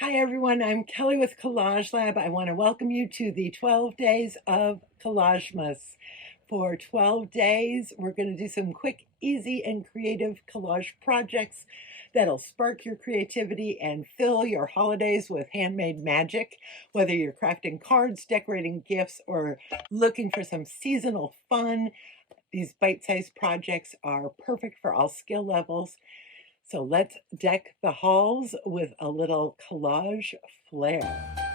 Hi everyone, I'm Kelly with Collage-Lab. I want to welcome you to the 12 days of Collage-Mas. For 12 days, we're going to do some quick, easy, and creative collage projects that'll spark your creativity and fill your holidays with handmade magic. Whether you're crafting cards, decorating gifts, or looking for some seasonal fun, these bite-sized projects are perfect for all skill levels. So let's deck the halls with a little collage flair.